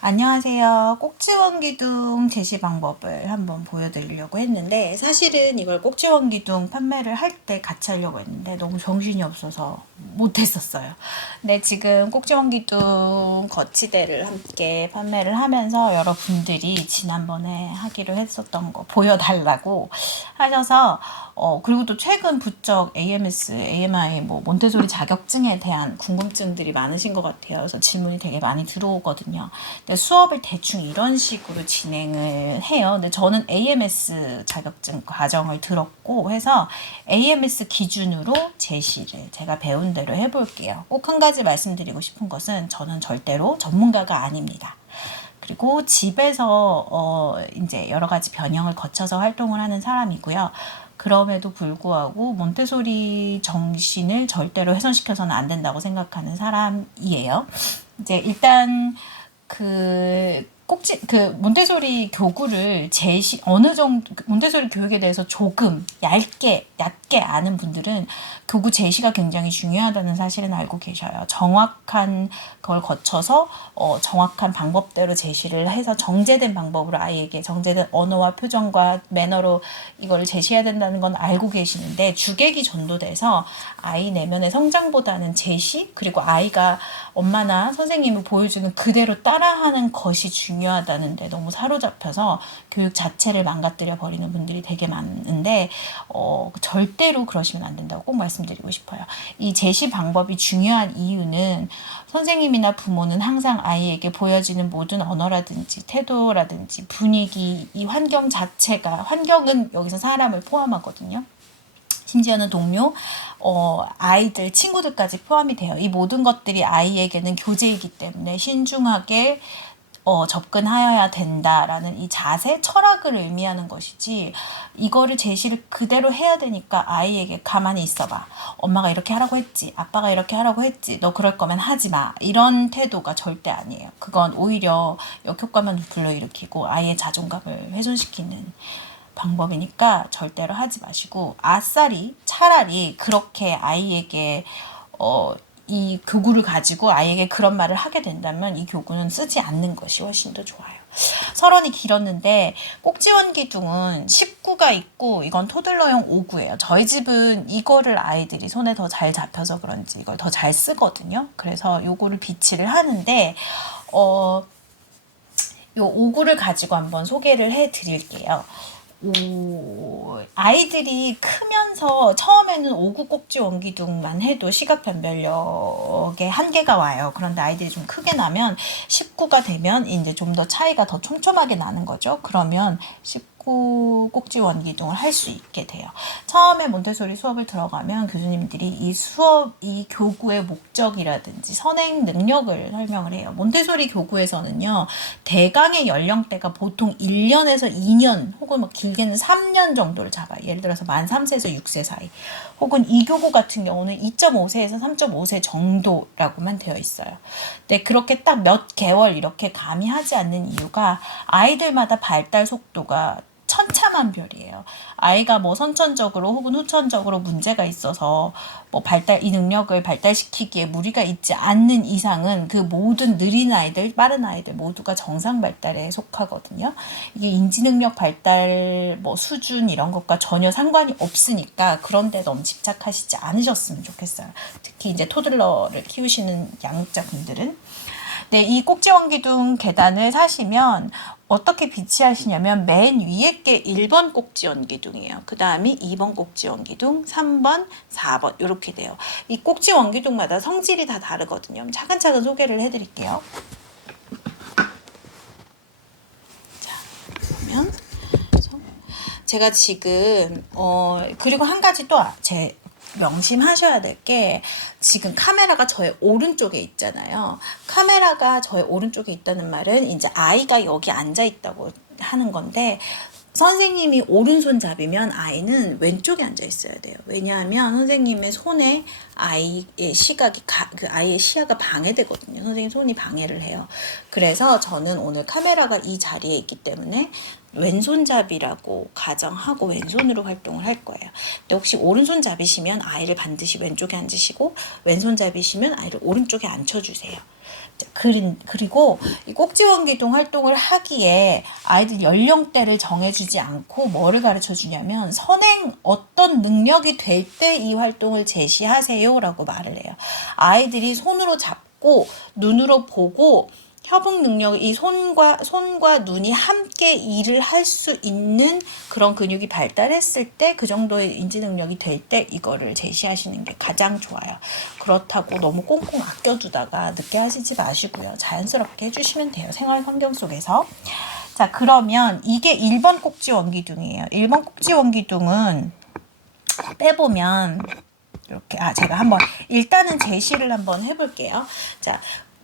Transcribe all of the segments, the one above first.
안녕하세요. 꼭지원기둥 제시 방법을 한번 보여드리려고 했는데 사실은 이걸 꼭지원기둥 판매를 할 때 같이 하려고 했는데 너무 정신이 없어서 못했었어요. 근데 지금 꼭지원기둥 거치대를 함께 판매를 하면서 여러분들이 지난번에 하기로 했었던 거 보여달라고 하셔서 그리고 또 최근 부쩍 AMS, AMI, 몬테소리 자격증에 대한 궁금증들이 많으신 것 같아요. 그래서 질문이 되게 많이 들어오거든요. 근데 수업을 대충 이런 식으로 진행을 해요. 근데 저는 AMS 자격증 과정을 들었고 해서 AMS 기준으로 제시를 제가 배운 대로 해볼게요. 꼭 한 가지 말씀드리고 싶은 것은 저는 절대로 전문가가 아닙니다. 그리고 집에서 이제 여러 가지 변형을 거쳐서 활동을 하는 사람이고요. 그럼에도 불구하고 몬테소리 정신을 절대로 훼손시켜서는 안 된다고 생각하는 사람이에요. 이제 일단 몬테소리 교구를 어느 정도, 몬테소리 교육에 대해서 조금 얕게 아는 분들은 교구 제시가 굉장히 중요하다는 사실은 알고 계셔요. 정확한 걸 거쳐서, 정확한 방법대로 제시를 해서 정제된 방법으로 아이에게 정제된 언어와 표정과 매너로 이걸 제시해야 된다는 건 알고 계시는데 주객이 전도돼서 아이 내면의 성장보다는 제시, 그리고 아이가 엄마나 선생님이 보여주는 그대로 따라하는 것이 중요하다는데 너무 사로잡혀서 교육 자체를 망가뜨려 버리는 분들이 되게 많은데 절대로 그러시면 안 된다고 꼭 말씀드리고 싶어요. 이 제시 방법이 중요한 이유는 선생님이나 부모는 항상 아이에게 보여지는 모든 언어라든지 태도라든지 분위기, 이 환경 자체가, 환경은 여기서 사람을 포함하거든요. 심지어는 동료, 아이들, 친구들까지 포함이 돼요. 이 모든 것들이 아이에게는 교재이기 때문에 신중하게 접근하여야 된다라는 이 자세, 철학을 의미하는 것이지 이거를 제시를 그대로 해야 되니까 아이에게 가만히 있어봐. 엄마가 이렇게 하라고 했지. 아빠가 이렇게 하라고 했지. 너 그럴 거면 하지 마. 이런 태도가 절대 아니에요. 그건 오히려 역효과만 불러일으키고 아이의 자존감을 훼손시키는 방법이니까 절대로 하지 마시고 차라리 그렇게 아이에게 이 교구를 가지고 아이에게 그런 말을 하게 된다면 이 교구는 쓰지 않는 것이 훨씬 더 좋아요. 서론이 길었는데 꼭지원기둥은 19가 있고 이건 토들러용 5구예요. 저희 집은 이거를 아이들이 손에 더 잘 잡혀서 그런지 이걸 더 잘 쓰거든요. 그래서 요거를 비치를 하는데 요 5구를 가지고 한번 소개를 해 드릴게요. 아이들이 크면서 처음에는 5구 꼭지 원기둥만 해도 시각 변별력에 한계가 와요. 그런데 아이들이 좀 크게 나면 19가 되면 이제 좀 더 차이가 더 촘촘하게 나는 거죠. 그러면 19 꼭지 원기둥을 할 수 있게 돼요. 처음에 몬테소리 수업을 들어가면 교수님들이 이 교구의 목적이라든지 선행 능력을 설명을 해요. 몬테소리 교구에서는요, 대강의 연령대가 보통 1년에서 2년 혹은 길게는 3년 정도를 잡아요. 예를 들어서 만 3세에서 6세 사이. 혹은 이 교구 같은 경우는 2.5세에서 3.5세 정도라고만 되어 있어요. 근데 그렇게 딱 몇 개월 이렇게 가미하지 않는 이유가 아이들마다 발달 속도가 천차만별이에요. 아이가 선천적으로 혹은 후천적으로 문제가 있어서 이 능력을 발달시키기에 무리가 있지 않는 이상은 그 모든 느린 아이들, 빠른 아이들 모두가 정상 발달에 속하거든요. 이게 인지 능력 발달 수준 이런 것과 전혀 상관이 없으니까 그런 데 너무 집착하시지 않으셨으면 좋겠어요. 특히 이제 토들러를 키우시는 양육자분들은. 네, 이 꼭지원기둥 계단을 사시면 어떻게 비치하시냐면 맨 위에 게 1번 꼭지원기둥이에요. 그 다음이 2번 꼭지원기둥, 3번, 4번 이렇게 돼요. 이 꼭지원기둥마다 성질이 다 다르거든요. 차근차근 소개를 해드릴게요. 자, 그러면 제가 지금 그리고 한 가지 또 명심하셔야 될 게 지금 카메라가 저의 오른쪽에 있잖아요. 카메라가 저의 오른쪽에 있다는 말은 이제 아이가 여기 앉아 있다고 하는 건데 선생님이 오른손잡이면 아이는 왼쪽에 앉아 있어야 돼요. 왜냐하면 선생님의 손에 아이의 시야가 방해되거든요. 선생님 손이 방해를 해요. 그래서 저는 오늘 카메라가 이 자리에 있기 때문에 왼손잡이라고 가정하고 왼손으로 활동을 할 거예요. 근데 혹시 오른손잡이시면 아이를 반드시 왼쪽에 앉으시고 왼손잡이시면 아이를 오른쪽에 앉혀주세요. 그리고 이 꼭지원기둥 활동을 하기에 아이들 연령대를 정해주지 않고 뭐를 가르쳐 주냐면 선행 어떤 능력이 될 때 이 활동을 제시하세요 라고 말을 해요. 아이들이 손으로 잡고 눈으로 보고 협응 능력, 이 손과 눈이 함께 일을 할 수 있는 그런 근육이 발달했을 때, 그 정도의 인지 능력이 될 때 이거를 제시하시는 게 가장 좋아요. 그렇다고 너무 꽁꽁 아껴두다가 늦게 하시지 마시고요. 자연스럽게 해주시면 돼요. 생활 환경 속에서. 자, 그러면 이게 1번 꼭지 원기둥이에요. 1번 꼭지 원기둥은 빼보면 이렇게, 제가 한번 일단은 제시를 한번 해볼게요. 자,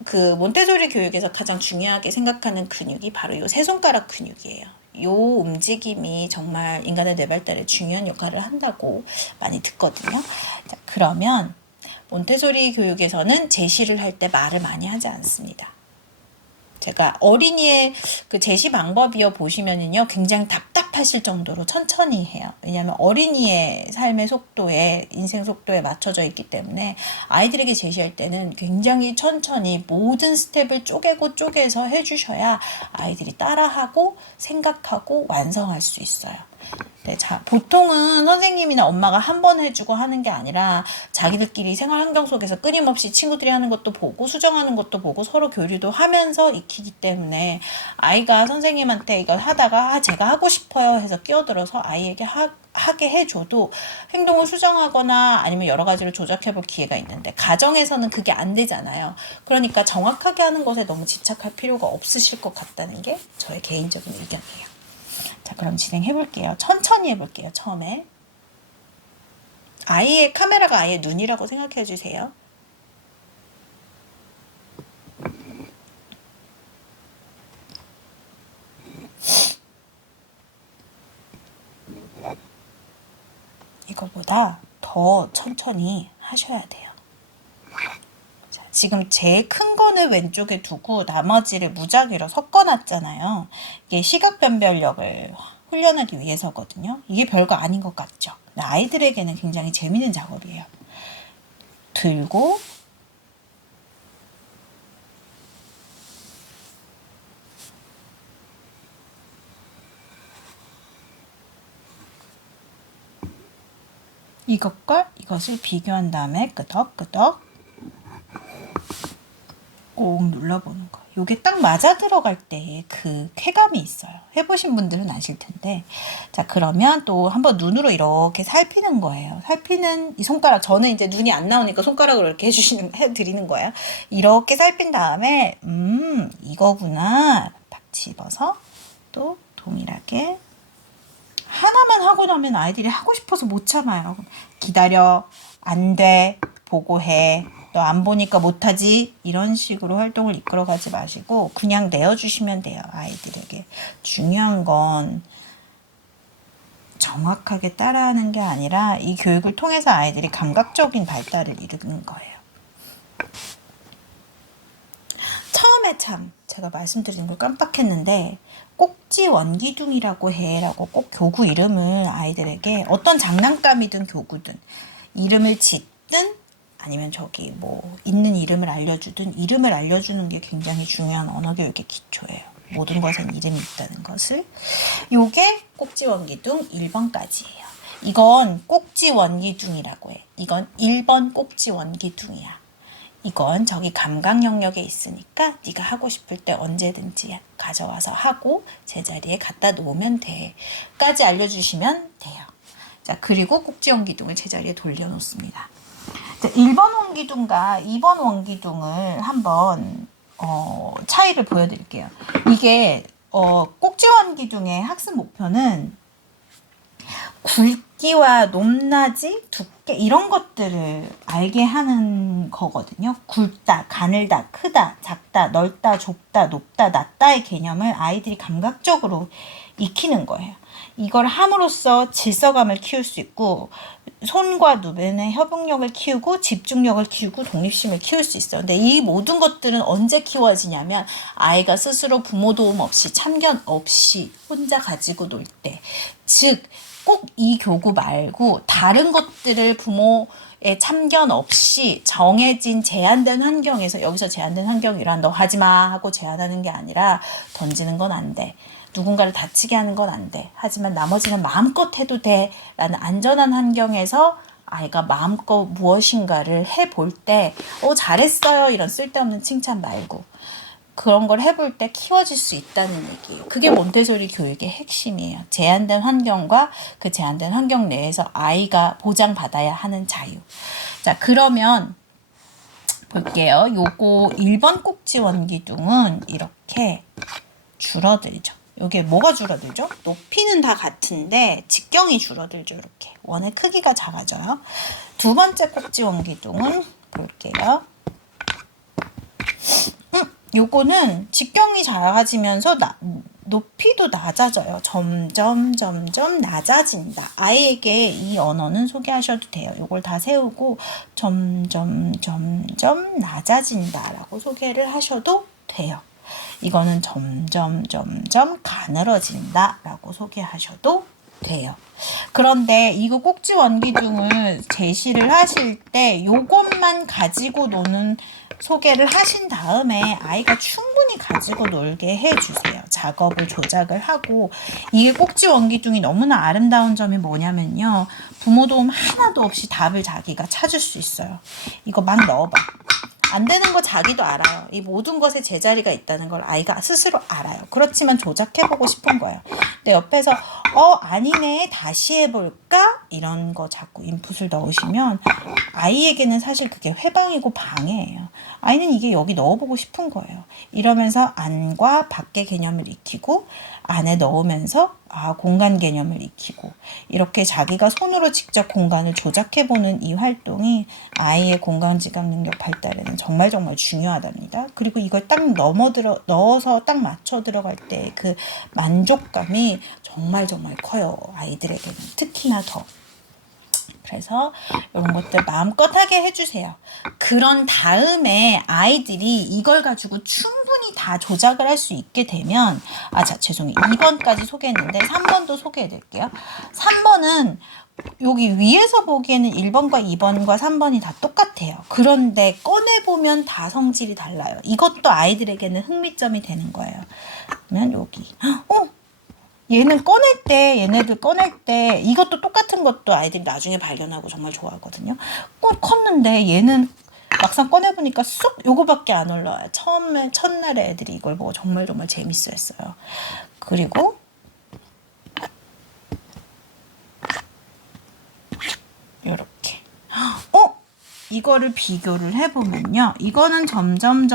그 몬테소리 교육에서 가장 중요하게 생각하는 근육이 바로 이 세 손가락 근육이에요. 요 움직임이 정말 인간의 뇌발달에 중요한 역할을 한다고 많이 듣거든요. 자, 그러면 몬테소리 교육에서는 제시를 할 때 말을 많이 하지 않습니다. 제가 어린이의 그 제시 방법이요 보시면은요 굉장히 답답하실 정도로 천천히 해요. 왜냐하면 어린이의 삶의 속도에 인생 속도에 맞춰져 있기 때문에 아이들에게 제시할 때는 굉장히 천천히 모든 스텝을 쪼개서 해주셔야 아이들이 따라하고 생각하고 완성할 수 있어요. 네, 자, 보통은 선생님이나 엄마가 한 번 해주고 하는 게 아니라 자기들끼리 생활 환경 속에서 끊임없이 친구들이 하는 것도 보고 수정하는 것도 보고 서로 교류도 하면서 익히기 때문에 아이가 선생님한테 이걸 하다가 제가 하고 싶어요 해서 끼어들어서 아이에게 하게 해줘도 행동을 수정하거나 아니면 여러 가지를 조작해 볼 기회가 있는데 가정에서는 그게 안 되잖아요. 그러니까 정확하게 하는 것에 너무 집착할 필요가 없으실 것 같다는 게 저의 개인적인 의견이에요. 자, 그럼 진행해 볼게요. 천천히 해볼게요. 처음에 아이의 카메라가 아이의 눈이라고 생각해 주세요. 이거보다 더 천천히 하셔야 돼요. 자, 지금 제일 큰 거는 왼쪽에 두고 나머지를 무작위로 섞어놨잖아요. 이게 시각 변별력을 훈련하기 위해서거든요. 이게 별거 아닌 것 같죠? 아이들에게는 굉장히 재밌는 작업이에요. 들고 이것과 이것을 비교한 다음에 끄덕끄덕 꼭 눌러보는 거. 요게 딱 맞아 들어갈 때 그 쾌감이 있어요. 해보신 분들은 아실 텐데. 자, 그러면 또 한번 눈으로 이렇게 살피는 거예요. 살피는 이 손가락, 저는 이제 눈이 안 나오니까 손가락으로 이렇게 해드리는 거예요. 이렇게 살핀 다음에, 이거구나. 딱 집어서 또 동일하게 하나만 하고 나면 아이들이 하고 싶어서 못 참아요. 기다려, 안 돼, 보고해, 너 안 보니까 못하지, 이런 식으로 활동을 이끌어가지 마시고 그냥 내어주시면 돼요. 아이들에게 중요한 건 정확하게 따라하는 게 아니라 이 교육을 통해서 아이들이 감각적인 발달을 이루는 거예요. 처음에 참 제가 말씀드리는 걸 깜빡했는데 꼭지 원기둥이라고 해라고 꼭 교구 이름을 아이들에게 어떤 장난감이든 교구든 이름을 짓든 아니면 저기 뭐 있는 이름을 알려주든 이름을 알려주는 게 굉장히 중요한 언어교육의 기초예요. 모든 것엔 이름이 있다는 것을. 요게 꼭지 원기둥 1번까지예요. 이건 꼭지 원기둥이라고 해. 이건 1번 꼭지 원기둥이야. 이건 저기 감각 영역에 있으니까 네가 하고 싶을 때 언제든지 가져와서 하고 제자리에 갖다 놓으면 돼. 까지 알려주시면 돼요. 자, 그리고 꼭지 원기둥을 제자리에 돌려놓습니다. 1번 원기둥과 2번 원기둥을 한번 차이를 보여드릴게요. 이게 꼭지 원기둥의 학습 목표는 굵기와 높낮이, 두께 이런 것들을 알게 하는 거거든요. 굵다, 가늘다, 크다, 작다, 넓다, 좁다, 높다, 낮다의 개념을 아이들이 감각적으로 익히는 거예요. 이걸 함으로써 질서감을 키울 수 있고 손과 눈의 협응력을 키우고 집중력을 키우고 독립심을 키울 수 있어요. 근데 이 모든 것들은 언제 키워지냐면 아이가 스스로 부모 도움 없이 참견 없이 혼자 가지고 놀 때. 즉 꼭 이 교구 말고 다른 것들을 부모의 참견 없이 정해진 제한된 환경에서 여기서 제한된 환경이란 너 하지마 하고 제한하는 게 아니라 던지는 건 안 돼. 누군가를 다치게 하는 건 안 돼. 하지만 나머지는 마음껏 해도 돼. 라는 안전한 환경에서 아이가 마음껏 무엇인가를 해볼 때 잘했어요. 이런 쓸데없는 칭찬 말고 그런 걸 해볼 때 키워질 수 있다는 얘기예요. 그게 몬테소리 교육의 핵심이에요. 제한된 환경과 그 제한된 환경 내에서 아이가 보장받아야 하는 자유. 자, 그러면 볼게요. 요거 1번 꼭지 원기둥은 이렇게 줄어들죠. 이게 뭐가 줄어들죠? 높이는 다 같은데 직경이 줄어들죠. 이렇게 원의 크기가 작아져요. 두 번째 꼭지 원기둥은 볼게요. 요거는 직경이 작아지면서 높이도 낮아져요. 점점 낮아진다. 아이에게 이 언어는 소개하셔도 돼요. 요걸 다 세우고 점점 낮아진다 라고 소개를 하셔도 돼요. 이거는 점점 가늘어진다 라고 소개하셔도 돼요. 그런데 이거 꼭지 원기둥을 제시를 하실 때 요것만 가지고 노는 소개를 하신 다음에 아이가 충분히 가지고 놀게 해주세요. 작업을 조작을 하고 이게 꼭지 원기둥이 너무나 아름다운 점이 뭐냐면요. 부모 도움 하나도 없이 답을 자기가 찾을 수 있어요. 이거 막 넣어봐. 안 되는 거 자기도 알아요. 이 모든 것에 제자리가 있다는 걸 아이가 스스로 알아요. 그렇지만 조작해보고 싶은 거예요. 근데 옆에서 아니네 다시 해볼까? 이런 거 자꾸 인풋을 넣으시면 아이에게는 사실 그게 회방이고 방해예요. 아이는 이게 여기 넣어보고 싶은 거예요. 이러면서 안과 밖의 개념을 익히고 안에 넣으면서 공간 개념을 익히고 이렇게 자기가 손으로 직접 공간을 조작해보는 이 활동이 아이의 공간 지각 능력 발달에는 정말 중요하답니다. 그리고 이걸 딱 넣어서 딱 맞춰 들어갈 때 그 만족감이 정말 커요. 아이들에게는 특히나 더. 그래서 이런 것들 마음껏 하게 해주세요. 그런 다음에 아이들이 이걸 가지고 충분히 다 조작을 할 수 있게 되면 죄송해요. 2번까지 소개했는데 3번도 소개해드릴게요. 3번은 여기 위에서 보기에는 1번과 2번과 3번이 다 똑같아요. 그런데 꺼내보면 다 성질이 달라요. 이것도 아이들에게는 흥미점이 되는 거예요. 그러면 여기 얘네들 꺼낼 때 이것도 똑같은 것도 아이들이 나중에 발견하고 정말 좋아하거든요. 컸는데 얘는 막상 꺼내보니까 쑥 요거밖에 안 올라와요. 첫날에 애들이 이걸 보고 정말 재밌어 했어요. 그리고 요렇게 이거를 비교를 해보면요. 이거는 점점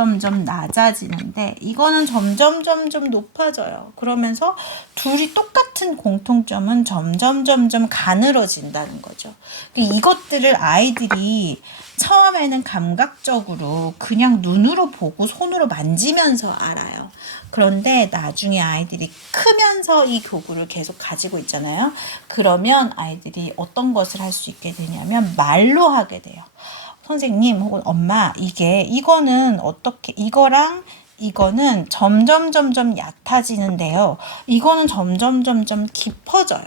낮아지는데 이거는 점점 높아져요. 그러면서 둘이 똑같은 공통점은 점점 가늘어진다는 거죠. 이것들을 아이들이 처음에는 감각적으로 그냥 눈으로 보고 손으로 만지면서 알아요. 그런데 나중에 아이들이 크면서 이 교구를 계속 가지고 있잖아요. 그러면 아이들이 어떤 것을 할 수 있게 되냐면 말로 하게 돼요. 선생님 혹은 엄마 이거는 어떻게 이거랑 이거는 점점 얕아지는데요. 이거는 점점 깊어져요.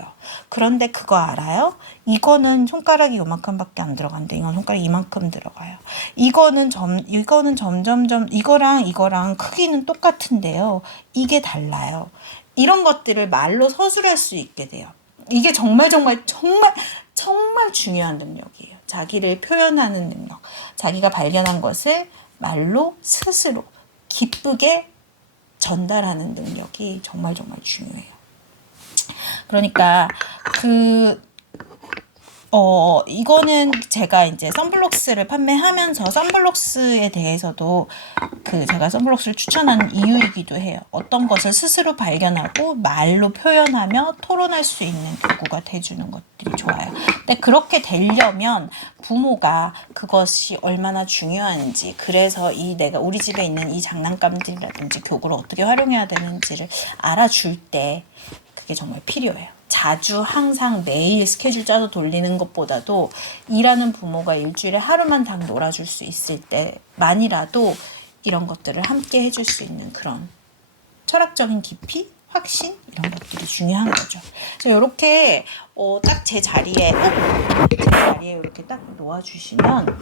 그런데 그거 알아요? 이거는 손가락이 요만큼밖에 안 들어간대. 이건 손가락이 이만큼 들어가요. 이거는 점점 이거랑 크기는 똑같은데요. 이게 달라요. 이런 것들을 말로 서술할 수 있게 돼요. 이게 정말 중요한 능력이에요. 자기를 표현하는 능력. 자기가 발견한 것을 말로 스스로 기쁘게 전달하는 능력이 정말 중요해요. 그러니까 이거는 제가 이제 썬블록스를 판매하면서 썬블록스에 대해서도 제가 썬블록스를 추천하는 이유이기도 해요. 어떤 것을 스스로 발견하고 말로 표현하며 토론할 수 있는 교구가 돼주는 것들이 좋아요. 근데 그렇게 되려면 부모가 그것이 얼마나 중요한지, 그래서 우리 집에 있는 이 장난감들이라든지 교구를 어떻게 활용해야 되는지를 알아줄 때 그게 정말 필요해요. 자주 항상 매일 스케줄 짜서 돌리는 것보다도 일하는 부모가 일주일에 하루만 딱 놀아줄 수 있을 때만이라도 이런 것들을 함께 해줄 수 있는 그런 철학적인 깊이, 확신 이런 것들이 중요한 거죠. 그래서 이렇게 딱 제 자리에 이렇게 딱 놓아주시면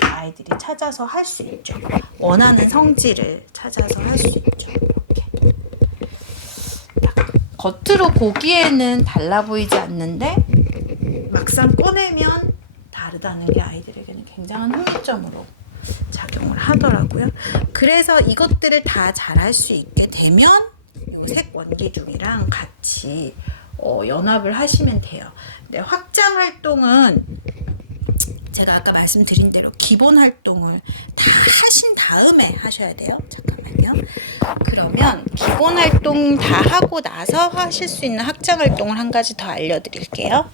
아이들이 찾아서 할 수 있죠. 원하는 성질을 찾아서 할 수 있죠. 이렇게. 겉으로 보기에는 달라 보이지 않는데 막상 꺼내면 다르다는 게 아이들에게는 굉장한 흥미점으로 작용을 하더라고요. 그래서 이것들을 다 잘할 수 있게 되면 색 원기둥이랑 같이 연합을 하시면 돼요. 근데 확장 활동은 제가 아까 말씀드린 대로 기본 활동을 다 하신 다음에 하셔야 돼요. 잠깐만요. 그러면 기본 활동 다 하고 나서 하실 수 있는 확장 활동을 한 가지 더 알려드릴게요.